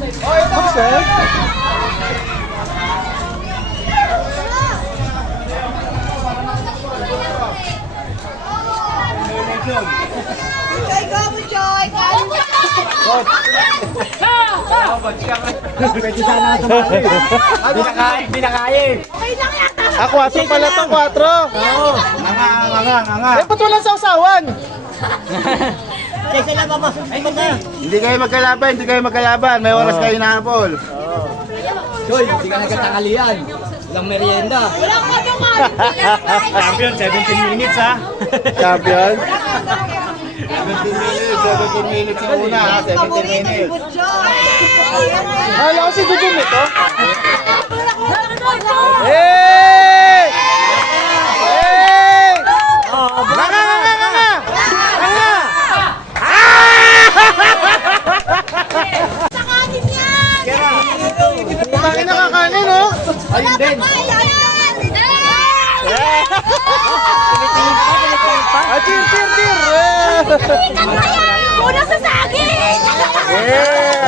Upset? Joy, go mo, Joy! Pwede sana tumali. Binakain. Okay lang yata! Ah, 4 pala to, 4. Oo. Nga. Eh, ba't walang sausawan? Kaya sila mapasok na. Hindi kayo magkalaban. May oras kayo inahabol. Joy, hindi ka nagkatangalian. Walang merienda. Wala ko yung Champion, 17 minutes ha. Champion? 17 minutes yung una ha. 17 minutes. Hala ko si Dudun ito. Eh! Hey! Hey! Nga! Sa kanin yan! Bakit nakakanin, no? Wala pa kaya yan! Ah, cheer! Una sa saging!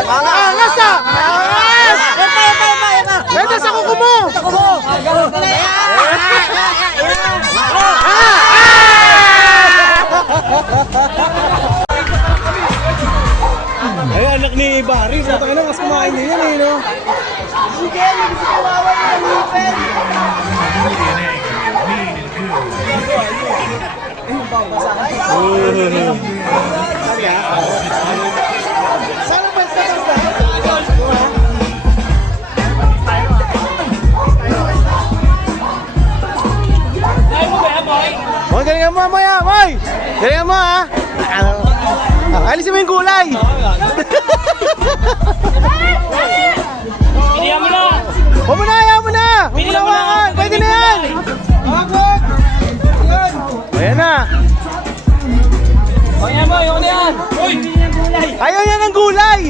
Angas ah! Angas! Ganda sa kuko mo! Ay, anak ni Barry. Sa tayo na, mas kumain niya yan eh, no? Moy, galingan mo, Moy, Moy! Galingan mo, ha? Alisin mo yung gulay! Pinihan mo na! Huwag mo na, ayaw mo na! Huwag mo na hawakan! Pwede na yan! Ayan na! Ayan mo, yung ano yan! Uy! Ayaw niya ng gulay!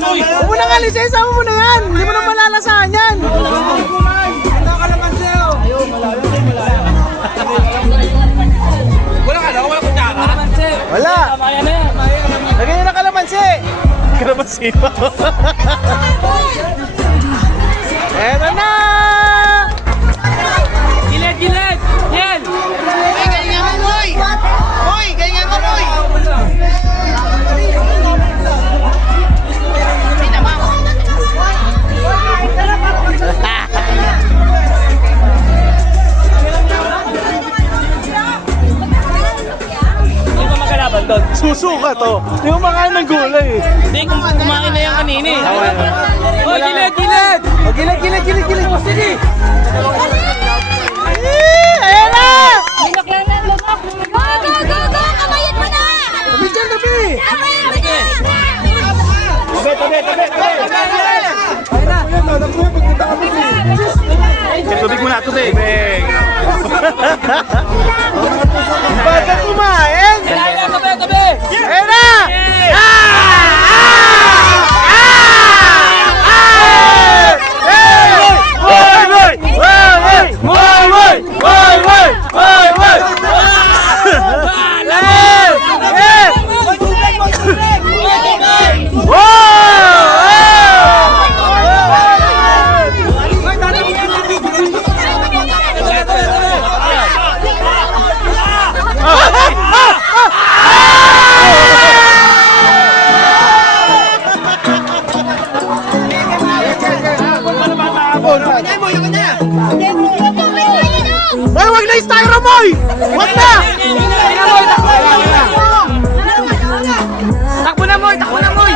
Huwag mo nang alisin! Sama mo na yan! Hindi mo na malalasahan yan! Wala! Ayan na yan! Lagyan niyo ng kalamansi! Kalamansi pa! Eto na! Gilid! Yan! Hindi ba magkalaban doon? Susuka to! Hindi mo makain ng gulay eh! Hindi, kumain na yan kanina eh. Oh, gilid! O, gilid! Sige! Ayan na! Go, go! Kamayin mo na! Bidyan tabi! Kamayin mo na! Tubig muna, tubig. Baga kumain! Tabi! Ayan na! Ay, wag na yung styro, Moy! Wag na! Takbo na, Moy! Takbo na, Moy!